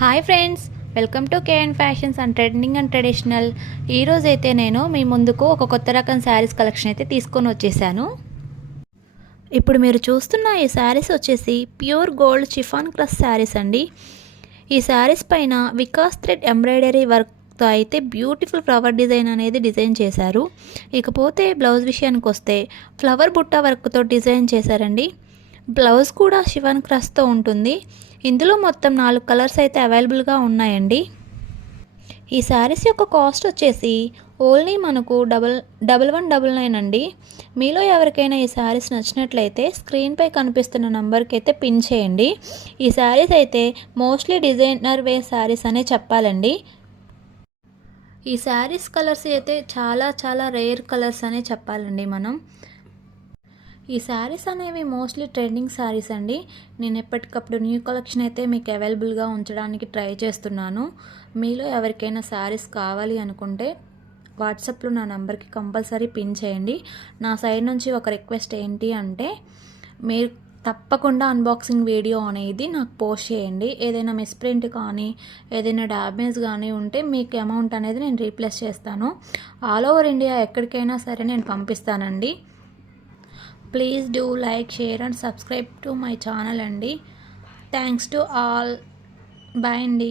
Hi friends, welcome to KN fashions and trending and traditional. ఈరోజైతే నేను మీ ముందుకు ఒక కొత్త రకం శారీస్ కలెక్షన్ అయితే తీసుకొని వచ్చేసాను. ఇప్పుడు మీరు చూస్తున్న ఈ శారీస్ వచ్చేసి pure gold chiffon crush saris అండి. ఈ శారీస్ పైన వికాస్ థ్రెడ్ ఎంబ్రాయిడరీ వర్క్తో అయితే బ్యూటిఫుల్ ఫ్లవర్ డిజైన్ అనేది డిజైన్ చేశారు. ఇకపోతే బ్లౌజ్ విషయానికి వస్తే ఫ్లవర్ బుట్ట వర్క్తో డిజైన్ చేశారండి. బ్లౌజ్ కూడా షిఫాన్ క్రష్తో ఉంటుంది. ఇందులో మొత్తం 4 కలర్స్ అయితే అవైలబుల్గా ఉన్నాయండి. ఈ శారీస్ యొక్క కాస్ట్ వచ్చేసి ఓన్లీ మనకు 1199 అండి. మీలో ఎవరికైనా ఈ శారీస్ నచ్చినట్లయితే స్క్రీన్పై కనిపిస్తున్న నెంబర్కి అయితే పిన్ చేయండి. ఈ శారీస్ అయితే మోస్ట్లీ డిజైనర్ వేర్ శారీస్ అనే చెప్పాలండి. ఈ శారీస్ కలర్స్ అయితే చాలా రేర్ కలర్స్ అనే చెప్పాలండి మనం. ఈ శారీస్ అనేవి మోస్ట్లీ ట్రెండింగ్ శారీస్ అండి. నేను ఎప్పటికప్పుడు న్యూ కలెక్షన్ అయితే మీకు అవైలబుల్గా ఉంచడానికి ట్రై చేస్తున్నాను. మీలో ఎవరికైనా శారీస్ కావాలి అనుకుంటే వాట్సాప్లో నా నెంబర్కి కంపల్సరీ పిన్ చేయండి. నా సైడ్ నుంచి ఒక రిక్వెస్ట్ ఏంటి అంటే, మీరు తప్పకుండా అన్బాక్సింగ్ వీడియో అనేది నాకు పోస్ట్ చేయండి. ఏదైనా మిస్ప్రింట్ కానీ ఏదైనా డ్యామేజ్ కానీ ఉంటే మీకు అమౌంట్ అనేది నేను రీప్లేస్ చేస్తాను. ఆల్ ఓవర్ ఇండియా ఎక్కడికైనా సరే నేను పంపిస్తానండి. Please do like, share and subscribe to my channel అండి. Thanks to all. బాయ్ అండి.